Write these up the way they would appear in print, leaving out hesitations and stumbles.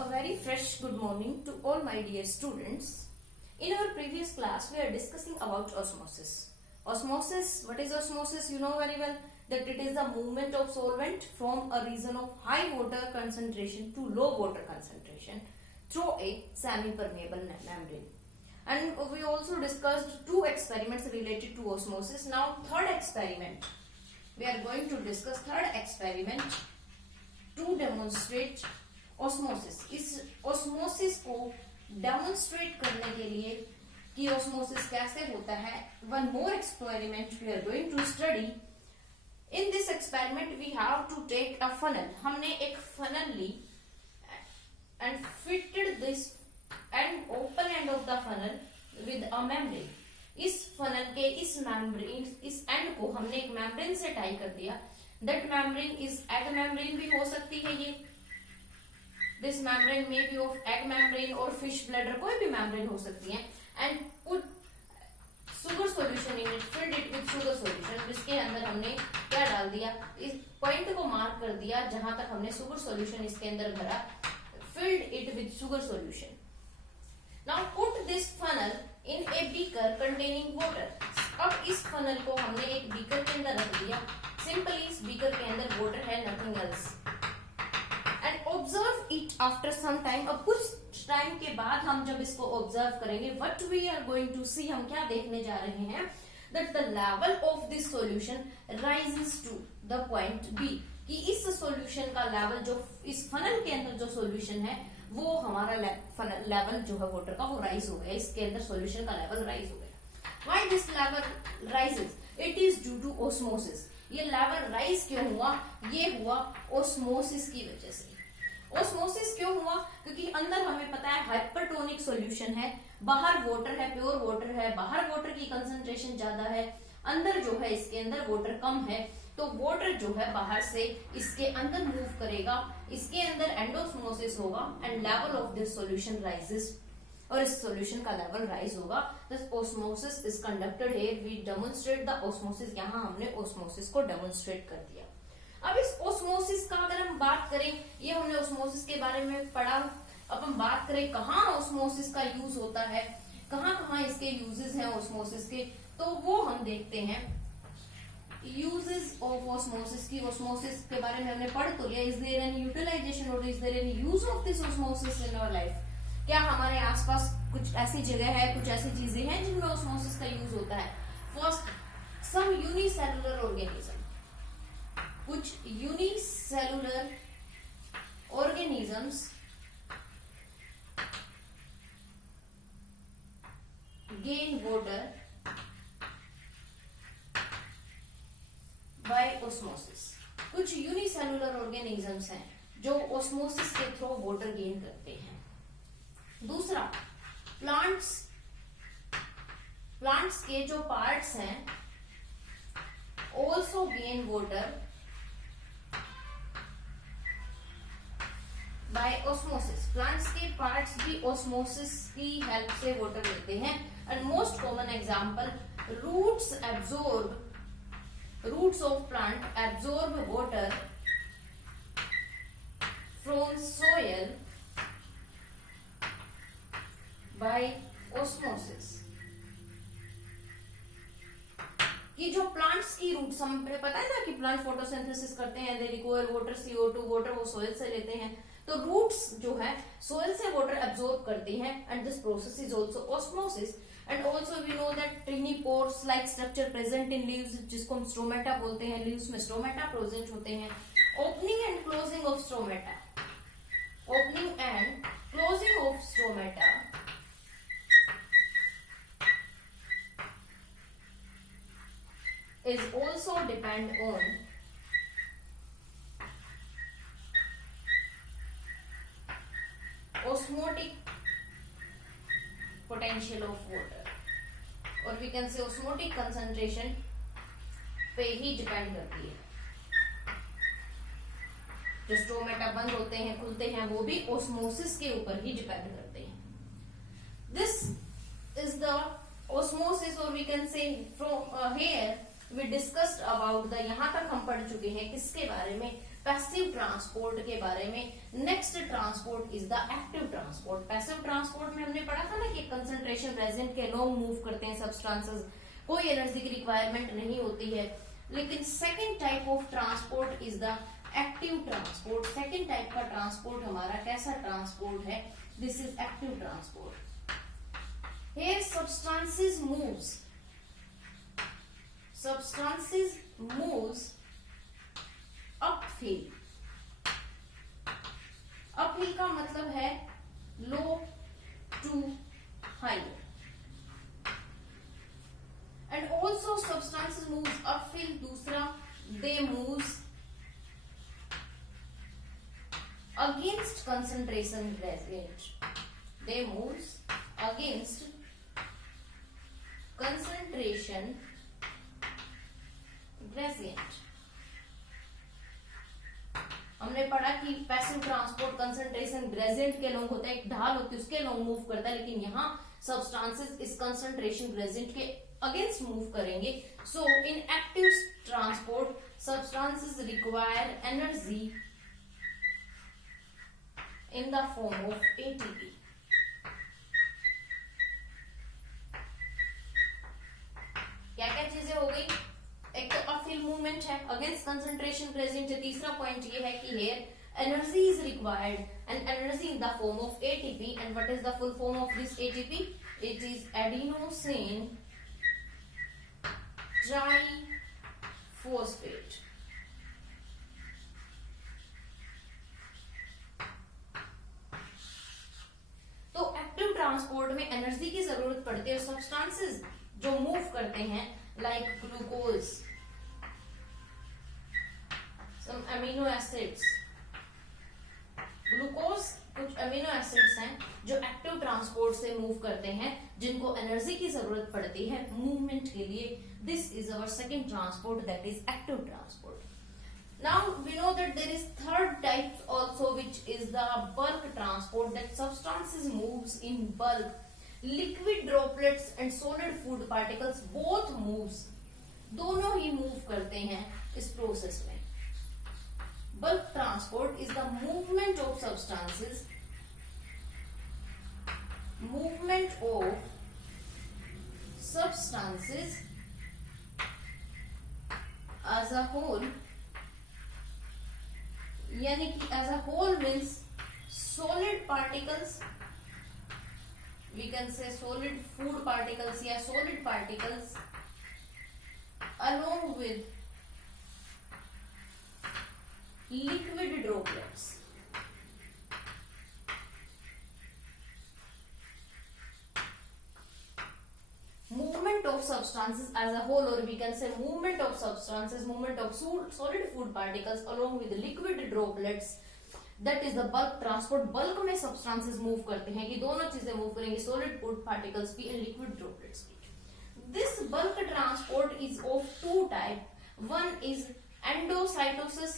A very fresh good morning to all my dear students. In our previous class, we are discussing about osmosis. Osmosis, what is osmosis? You know very well that it is the movement of solvent from a region of high water concentration to low water concentration through a semi-permeable membrane. And we also discussed two experiments related to osmosis. Now, third experiment. We are going to discuss third experiment to demonstrate osmosis. इस osmosis को demonstrate करने के लिए कि osmosis कैसे होता है, one more experiment we are going to study. In this experiment we have to take a funnel. हमने एक फनल ली and fitted this end open end of the funnel with a membrane. इस funnel के इस membrane, इस and को हमने एक मेम्ब्रेन से टाई कर दिया. That membrane is egg membrane भी हो सकती है. ये this membrane may be of egg membrane और fish bladder, कोई भी membrane हो सकती है. And put sugar solution in it, filled it with sugar solution. जिसके अंदर हमने क्या डाल दिया, इस पॉइंट को मार्क कर दिया जहां तक हमने सुगर सॉल्यूशन इसके अंदर भरा. filled it with sugar solution. Now put this funnel in a beaker containing water. अब इस funnel को हमने एक beaker के अंदर रख दिया. Simply इस beaker के अंदर water है, nothing else. And observe it after some time. अब कुछ टाइम के बाद हम जब इसको ऑब्जर्व करेंगे, what we are going to see, हम क्या देखने जा रहे हैं, that the level of this solution rises to the point B. कि इस सॉल्यूशन का लेवल, जो इस फनल के अंदर जो सॉल्यूशन है, वो हमारा लेवल जो है वाटर का, वो राइज हो गया. इसके अंदर सॉल्यूशन का लेवल राइज हो गया. Why this level rises? It is due to osmosis. ये लेवल राइज क्यों हुआ? ये हुआ ऑस्मोसिस की वजह से. ऑस्मोसिस क्यों हुआ? क्योंकि अंदर हमें पता है हाइपरटोनिक सॉल्यूशन है, बाहर वाटर है, प्योर वाटर है. बाहर वाटर की कंसंट्रेशन ज्यादा है, अंदर जो है इसके अंदर वाटर कम है. तो वाटर जो है बाहर से इसके अंदर मूव करेगा, इसके अंदर एंडोस्मोसिस होगा and level of this solution rises, और इस सॉल्यूशन का लेवल राइज होगा. This osmosis is conducted here. We demonstrate the osmosis. यहाँ हमने ऑस्मोसिस को डेमोन्स्ट्रेट कर दिया. अब इस ऑस्मोसिस का अगर हम बात करें, ये हमने ऑस्मोसिस के बारे में पढ़ा. अब हम बात करें कहाँ ऑस्मोसिस का यूज होता है, कहाँ कहाँ इसके यूजेस हैं ऑस्मोसिस के, तो वो हम देखते हैं. यूजेस ऑफ ऑस्मोसिस की, ऑस्मोसिस के बारे में हमने पढ़ तो लिया. इज देयर एनी यूटिलाइजेशन और is there any use of this osmosis in our life? क्या हमारे आसपास कुछ ऐसी जगह है, कुछ ऐसी चीजें हैं जिनमें ऑस्मोसिस का यूज होता है? फर्स्ट, सम यूनिसेलुलर ऑर्गेनिज्म. कुछ unicellular organisms gain water by osmosis. कुछ यूनिसेलुलर ऑर्गेनिजम्स हैं जो ऑस्मोसिस के थ्रू वाटर गेन करते हैं. दूसरा, प्लांट्स के जो पार्ट्स हैं also gain water by osmosis. Plants के पार्ट्स भी ऑस्मोसिस की हेल्प से वाटर लेते हैं. And most common example, roots of plant absorb water from soil by osmosis. कि जो प्लांट्स की रूट्स, हमें पता है ना कि प्लांट फोटोसिंथेसिस करते हैं, they require water, CO2 water वो सोयल से लेते हैं. तो रूट्स जो है सोयल से वाटर एब्जॉर्ब करती हैं and this process is also osmosis. And also we know that tiny pores like structure present in leaves, जिसको हम स्ट्रोमेटा बोलते हैं. लीव्स में स्ट्रोमेटा प्रेजेंट होते हैं. Opening and closing of stromata, opening and closing of stromata is also depend on osmotic potential of water, or we can say osmotic concentration पे ही depend करती है. जो स्ट्रोमेटा बंद होते हैं, खुलते हैं, वो भी ऑस्मोसिस के ऊपर ही डिपेंड करते हैं. दिस इज द ऑस्मोसिस, और we can say from here we discussed about the, यहाँ तक हम पढ़ चुके हैं किसके बारे में. पैसिव ट्रांसपोर्ट के बारे में। Next transport is the active transport. Passive transport में हमने पढ़ा था ना कि कंसंट्रेशन ग्रेडियंट के अलोंग मूव करते हैं सब्सटेंसेस, कोई एनर्जी की रिक्वायरमेंट नहीं होती है। लेकिन second type of transport is the active transport. Second type का ट्रांसपोर्ट हमारा कैसा ट्रांसपोर्ट है? This is active transport. Here substances moves uphill। uphill का मतलब है low to higher, and also substances moves uphill। दूसरा, they moves against concentration gradient। they moves against concentration gradient। हमने पढ़ा कि पैसिव ट्रांसपोर्ट कंसंट्रेशन ग्रेडियंट के लोग होता है, एक ढाल होती है उसके लोग मूव करता है, लेकिन यहाँ सब्सटेंसेस इस कंसंट्रेशन ग्रेडियंट के अगेंस्ट मूव करेंगे। So in active transport substances require energy in the form of ATP। क्या क्या चीजें हो गई? एक तो अपहिल मूवमेंट है, अगेंस्ट कंसंट्रेशन ग्रेडियंट है। तीसरा पॉइंट ये है कि here energy is required, and energy in the form of ATP। and what is the full form of this ATP? it is adenosine triphosphate। तो एक्टिव ट्रांसपोर्ट में energy की जरूरत पड़ती है। सब्सटेंसेस जो मूव करते हैं like glucose, some amino acids. Glucose कुछ अमीनो एसिड्स हैं जो एक्टिव ट्रांसपोर्ट से मूव करते हैं, जिनको एनर्जी की जरूरत पड़ती है मूवमेंट के लिए। This is our second transport, that is active transport. Now we know that there is third type also, which is the bulk transport, that substances moves in bulk। liquid droplets and solid food particles both moves, दोनों ही move करते हैं इस process में। bulk transport is the movement of substances as a whole, यानी कि as a whole means solid particles, we can say solid food particles या solid particles along with liquid droplets। movement of substances as a whole, or we can say movement of substances, movement of solid food particles along with liquid droplets, that is the bulk transport। bulk में substances move करते हैं, ये दोनों चीजें move करेंगी, solid food particles भी and liquid droplets भी। this bulk transport is of two type, one is endocytosis।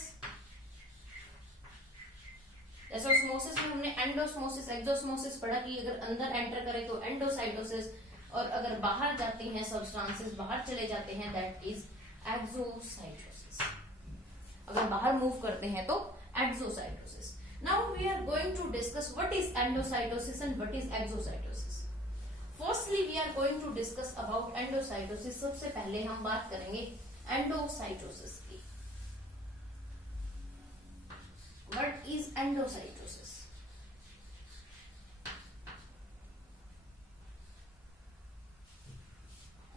जैसे ऑस्मोसिस में हमने एंडोस्मोसिस एक्सोस्मोसिस पढ़ा कि अगर अंदर एंटर करे तो एंडोसाइटोसिस, और अगर बाहर जाती हैं सब्सटेंसेस, बाहर चले जाते हैं, दैट इज एक्सोसाइटोसिस। अगर बाहर मूव करते हैं तो exocytosis. Now we are going to discuss what is endocytosis and what is exocytosis. Firstly we are going to discuss about endocytosis. सबसे पहले हम बात करेंगे एंडोसाइटोसिस की। What is endocytosis?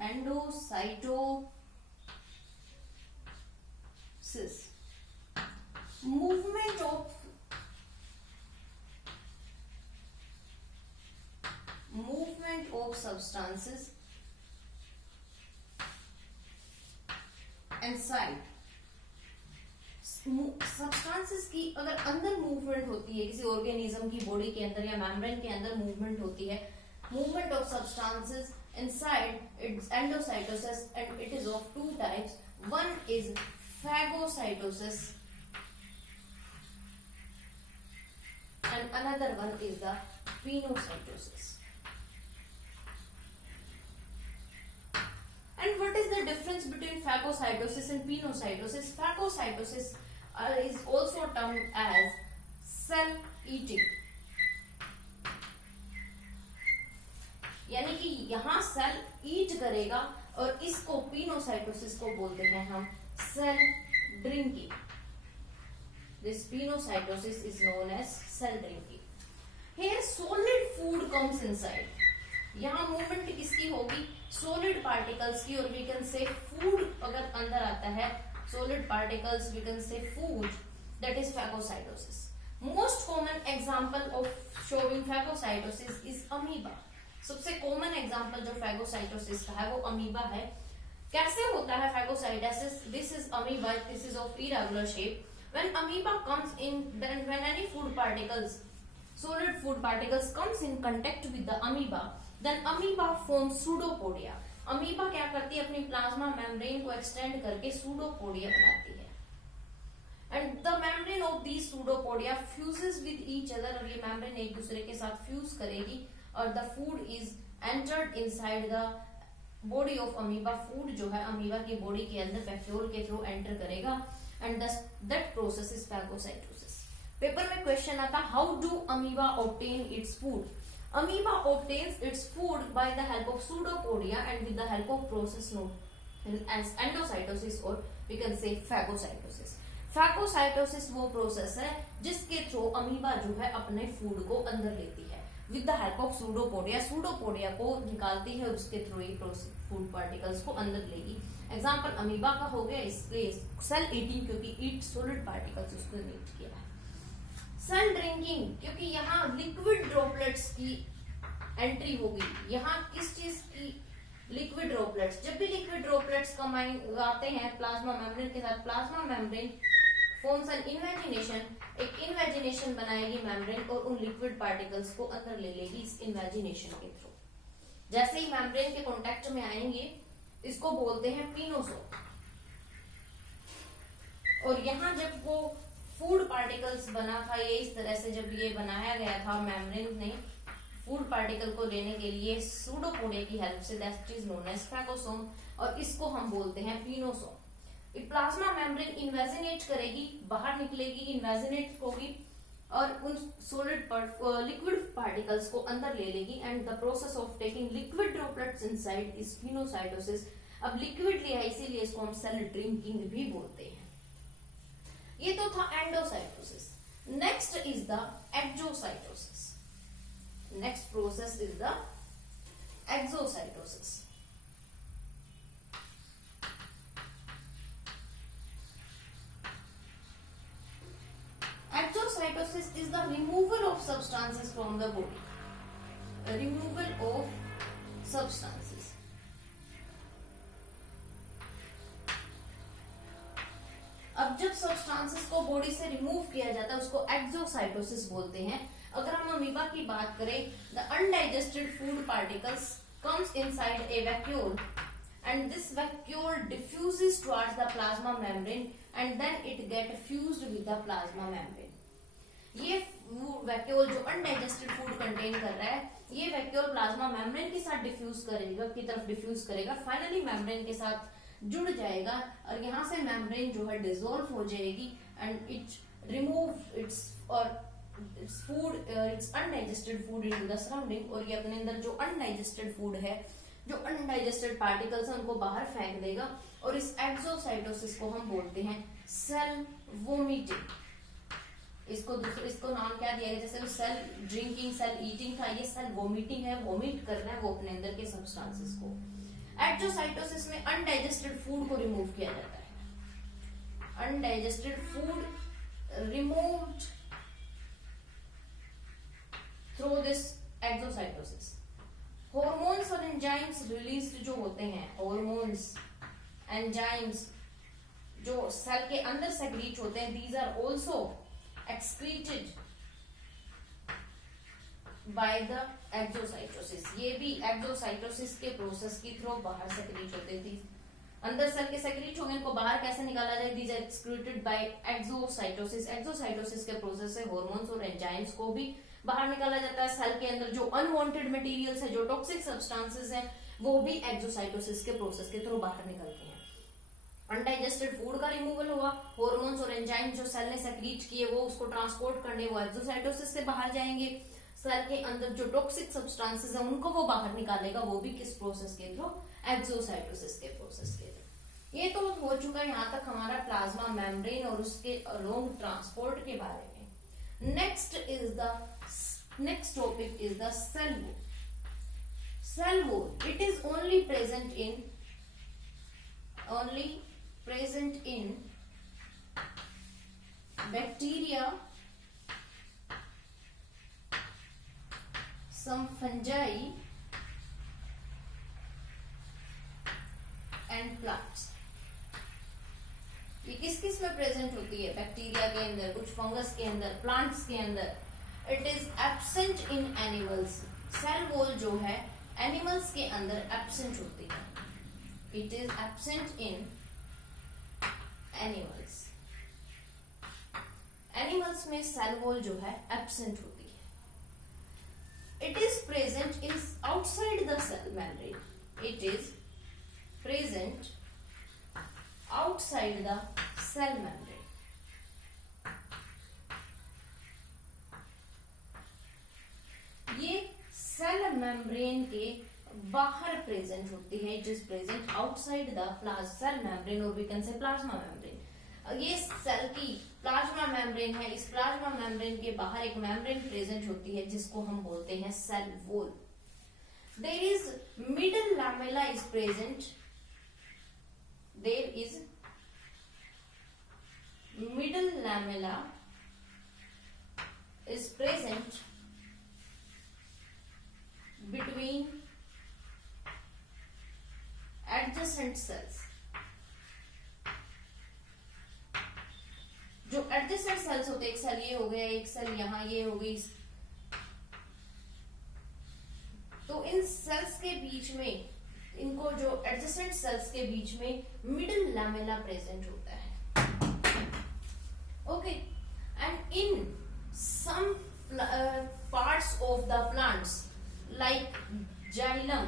Endocytosis, movement of substances inside। Substances की अगर अंदर movement होती है, किसी ऑर्गेनिज्म की बॉडी के अंदर या मेम्ब्रेन के अंदर मूवमेंट होती है, movement of substances inside, it's endocytosis, and it is of two types। one is phagocytosis and another one is the pinocytosis। and what is the difference between phagocytosis and pinocytosis? phagocytosis is also termed as cell eating. यानी कि यहाँ cell ईट करेगा और इसको pinocytosis को बोलते हैं हम cell drinking. This pinocytosis is known as cell drinking. Here solid food comes inside. यहाँ मूवमेंट किसकी होगी? सॉलिड पार्टिकल्स की. और वी कैन से फूड अगर अंदर आता है, solid particles, we can say food, that is phagocytosis. Most common example of showing phagocytosis is amoeba. सबसे कॉमन एग्जांपल जो फैगोसाइटोसिस का है वो अमीबा है. कैसे होता है phagocytosis? This is amoeba, this is of irregular shape. When amoeba comes in, then when any food particles, solid food particles comes in contact with the amoeba, then amoeba forms pseudopodia. Amoeba क्या करती है? अपनी plasma membrane को extend करके pseudopodia बनाती है. And the membrane of these pseudopodia fuses with each other. और ये मेम्ब्रेन एक दूसरे के साथ फ्यूज करेगी और the food is entered inside the body of amoeba. Food जो है अमीबा की बॉडी के अंदर वैक्यूल के थ्रू एंटर करेगा and that process is phagocytosis. Paper में क्वेश्चन आता, how do amoeba obtain its food? Amoeba obtains its food by the help of pseudopodia and with the help of process known as endocytosis और we can say phagocytosis. Phagocytosis वो process है जिसके through amoeba जो है अपने food को अंदर लेती है with the help of pseudopodia. Pseudopodia को निकालती है, उसके थ्रू ही फूड पार्टिकल्स को अंदर लेगी. एग्जाम्पल अमीबा का हो गया, इसलिए सेल ईटिंग, क्योंकि ईट सॉलिड पार्टिकल्स उसको ईट किया है. सेल ड्रिंकिंग, क्योंकि यहाँ लिक्विड ड्रॉपलेट्स की एंट्री होगी. यहाँ किस चीज की? Liquid droplets. जब भी लिक्विड ड्रॉपलेट्स आते हैं प्लाज्मा मेम्ब्रेन के साथ, plasma membrane forms an invagination. एक इन्वेजिनेशन बनाएगी मेम्ब्रेन और उन लिक्विड पार्टिकल्स को अंदर ले लेगी इस इन्वेजिनेशन के थ्रू. जैसे ही मेम्ब्रेन के कांटेक्ट में आएंगे, इसको बोलते हैं पिनोसोम. और यहाँ जब वो फूड पार्टिकल्स बना था, ये इस तरह से जब ये बनाया गया था मेम्ब्रेन ने फूड पार्टिकल को लेने के लिए सूडोपोडिया की हेल्प से, that is known as phagosome. और इसको हम बोलते हैं पिनोसोम. प्लाज्मा मेम्ब्रेन इन्वेजिनेट करेगी, बाहर निकलेगी, इन्वेजिनेट होगी और उन सॉलिड लिक्विड पार्टिकल्स को अंदर ले लेगी. And the process of taking liquid droplets inside is pinocytosis. अब लिक्विड लिया है इसीलिए इसको हम सेल ड्रिंकिंग भी बोलते हैं. ये तो था endocytosis. Next is the exocytosis. Next process is the exocytosis. Exocytosis is the removal of substances from the body. Removal of substances. अब जब सब्सटेंसेस को बॉडी से रिमूव किया जाता है उसको एक्सोसाइटोसिस बोलते हैं. अगर हम अमीबा की बात करें, the undigested food particles comes inside a vacuole and this vacuole diffuses towards the plasma membrane and then it get fused with the plasma membrane. ये वैक्यूल जो अनडाइजेस्टेड फूड कंटेन कर रहा है, ये वैक्यूल प्लाज्मा मेम्ब्रेन के साथ diffuse करेगा, की तरफ डिफ्यूज करेगा, फाइनली मेम्ब्रेन के साथ जुड़ जाएगा और यहाँ से मेम्ब्रेन जो है डिसॉल्व हो जाएगी एंड इट रिमूव इट्स और its food, it's undigested food into the surrounding. और ये अपने अंदर जो अनडाइजेस्टेड फूड है, जो अनडाइजेस्टेड पार्टिकल्स हैं, उनको बाहर फेंक देगा. और इस एक्सोसाइटोसिस को हम बोलते हैं सेल वोमिटिंग. इसको नाम क्या दिया गया? जैसे सेल ड्रिंकिंग, सेल ईटिंग था, ये सेल वोमिटिंग है. वोमिट करना है वो अपने अंदर के सब्सटेंसेस को. एक्सोसाइटोसिस में अनडाइजेस्टेड फूड को रिमूव किया जाता है. Undigested food removed through this exocytosis. Hormones और एंजाइम्स रिलीज्ड जो होते हैं, हॉर्मोन्स एंजाइम्स जो सेल के अंदर सेक्रीट होते हैं, these are also excreted by the exocytosis. ये भी एक्सोसाइटोसिस के प्रोसेस के थ्रू बाहर सेक्रीट होते थे. अंदर सेल के सेक्रीट होंगे, इनको बाहर कैसे निकाला जाए? These are excreted by exocytosis. Exocytosis के प्रोसेस से हॉर्मोन्स और एंजाइम्स को भी बाहर निकाला जाता है. सेल के अंदर जो अनवांटेड मटेरियल्स है, जो टॉक्सिक सब्सटेंसेस हैं, वो भी एक्सोसाइटोसिस के प्रोसेस के थ्रू बाहर निकलते हैं. अनडाइजेस्टेड फूड का रिमूवल हुआ, हॉर्मोन्स और एंजाइम जो सेल ने सेक्रीट किए वो उसको ट्रांसपोर्ट करने वो एक्सोसाइटोसिस से बाहर जाएंगे, सेल के अंदर जो टॉक्सिक सब्सटेंसेस है उनको वो बाहर निकालेगा, वो भी किस प्रोसेस के थ्रू, एक्सोसाइटोसिस के प्रोसेस के थ्रू। ये तो हो चुका है यहाँ तक हमारा प्लाज्मा मेम्ब्रेन और उसके अलोंग ट्रांसपोर्ट के बारे में। Next topic is the cell wall. Cell wall, it is only present in bacteria, some fungi and plants। ये किस किस में प्रेजेंट होती है? बैक्टीरिया के अंदर, कुछ फंगस के अंदर, प्लांट्स के अंदर। It is absent in animals. Cell wall जो है एनिमल्स के अंदर एब्सेंट होती है। It is absent in animals. Animals में सेल वॉल जो है एब्सेंट होती है। It is present in outside the cell membrane. It is present outside the cell membrane. ये सेल मेम्ब्रेन के बाहर प्रेजेंट होती है। It is present outside the cell membrane और we can say plasma membrane. ये cell की plasma membrane है। इस प्लाज्मा मेम्ब्रेन के बाहर एक मेम्ब्रेन प्रेजेंट होती है जिसको हम बोलते हैं cell wall. There is middle lamella is present. There is middle lamella is present between adjacent cells। जो adjacent cells होते, एक सेल ये हो गया, एक सेल यहां ये हो गई, तो इन सेल्स के बीच में, इनको जो adjacent cells के बीच में मिडल लैमेला प्रेजेंट होता है। Okay, and in some parts of the plants like xylem,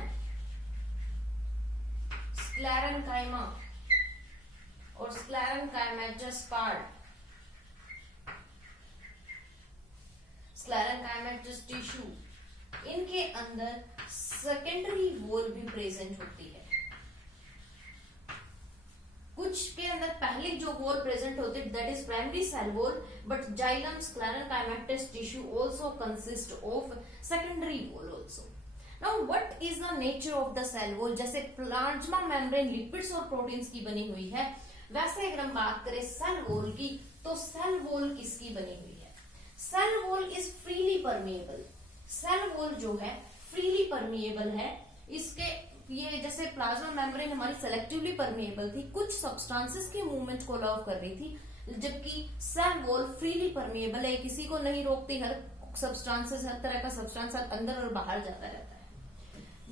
sclerenchyma और sclerenchymatous part, sclerenchymatous tissue, इनके अंदर सेकेंडरी वॉल भी प्रेजेंट होती है। कुछ के अंदर पहले जो वॉल प्रेजेंट होती है that is primary cell wall, but xylem sclerenchymatous tissue also consist of secondary wall also. Now what is the nature of the cell wall? जैसे प्लाज्मा मेम्ब्रेन लिपिड्स और प्रोटीन्स की बनी हुई है, वैसे अगर हम बात करें सेल वॉल की, तो सेल वॉल किसकी बनी हुई है? Cell wall is freely permeable. Cell wall जो है फ्रीली परमिएबल है। इसके ये जैसे प्लाज्मा मेम्ब्रेन हमारी सेलेक्टिवली परमिएबल थी, कुछ सब्सटेंसेस के मूवमेंट को अलाउ कर रही थी, जबकि सेल वॉल फ्रीली परमिएबल है, किसी को नहीं रोकती। हर सब्सटेंसेस, हर तरह का सब्सटेंस अंदर और बाहर जाता रहता है।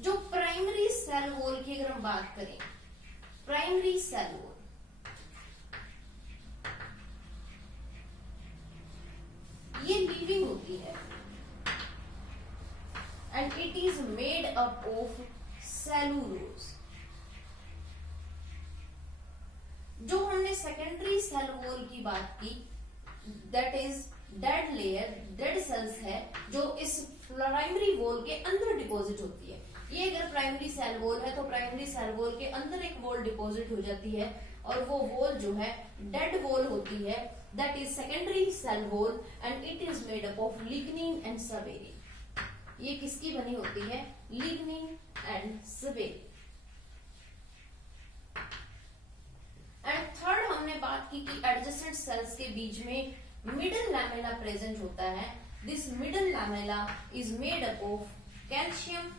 जो प्राइमरी सेल वॉल की अगर हम बात करें, प्राइमरी सेल वॉल ये लिविंग होती है and it is made up of cellulose. जो हमने सेकेंडरी सेल वॉल की बात की, that is dead layer, dead cells है जो इस प्राइमरी वॉल के अंदर डिपॉजिट होती है। ये अगर प्राइमरी सेल वॉल है तो प्राइमरी सेल वॉल के अंदर एक वॉल डिपॉजिट हो जाती है और वो वॉल जो है डेड वॉल होती है, that is secondary cell wall and it is made up of lignin and suberin. ये किसकी बनी होती है? Lignin and suberin. And third हमने बात की कि एडजेसेंट सेल्स के बीच में मिडल लैमेला प्रेजेंट होता है। This middle lamella is made up of calcium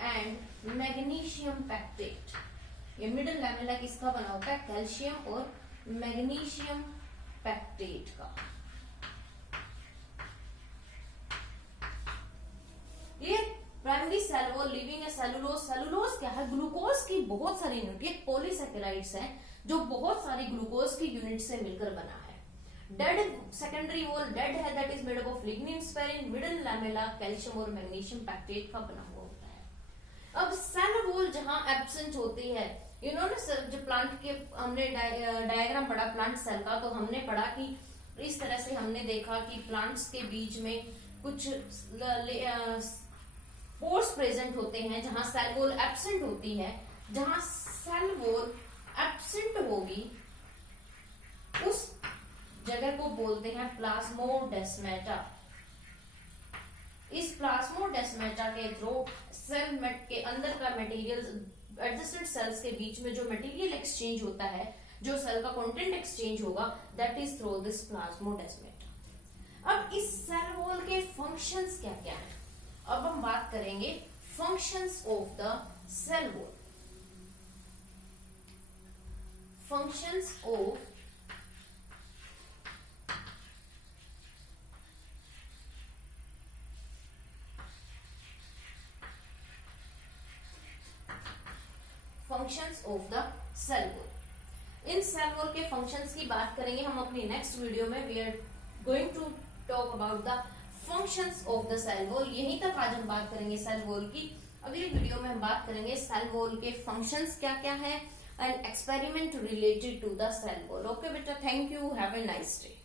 and magnesium pectate. ये मिडल लैमेला किसका बना होता है? कैल्शियम और मैग्नीशियम पैक्टेट का। ये प्राइमरी सेल वॉल लिविंग है। सेलुलोज, सेलुलोज क्या है? ग्लूकोज की बहुत सारी यूनिट, ये पॉलीसैकेराइड्स हैं जो बहुत सारी ग्लूकोज की यूनिट से मिलकर बना है। डेड सेकेंडरी वॉल डेड है, that is made up of lignin, suberin, middle lamella calcium और मैग्नीशियम पैक्टेट का बना हुआ होता है। अब सेल वॉल जहां एब्सेंट होती है, यू नो ना सर, जब प्लांट के हमने डायग्राम पढ़ा प्लांट सेल का, तो हमने पढ़ा कि इस तरह से हमने देखा कि प्लांट्स के बीच में कुछ पोर्स प्रेजेंट होते हैं जहां सेल वॉल एब्सेंट होती है। जहां सेल वॉल एब्सेंट होगी उस जगह को बोलते हैं प्लाज्मोडेस्माटा। इस प्लाज्मोडेस्माटा के थ्रू सेल मेट के अंदर का मटेरियल, एडजेसेंट सेल्स के बीच में जो मटेरियल एक्सचेंज होता है, जो सेल का कंटेंट एक्सचेंज होगा, that is through this plasmodesmata. अब इस सेल वॉल के फंक्शंस क्या क्या है, अब हम बात करेंगे functions of the cell wall. Functions of functions of the cell wall. इन सेल वॉल के फंक्शंस की बात करेंगे हम अपनी नेक्स्ट वीडियो में। We are going to talk about the functions of the cell wall. यहीं तक आज हम बात करेंगे सेल वॉल की। अगली वीडियो में हम बात करेंगे सेल वॉल के फंक्शंस क्या क्या है and experiment related to the cell wall. Okay बेटा, thank you, have a nice day.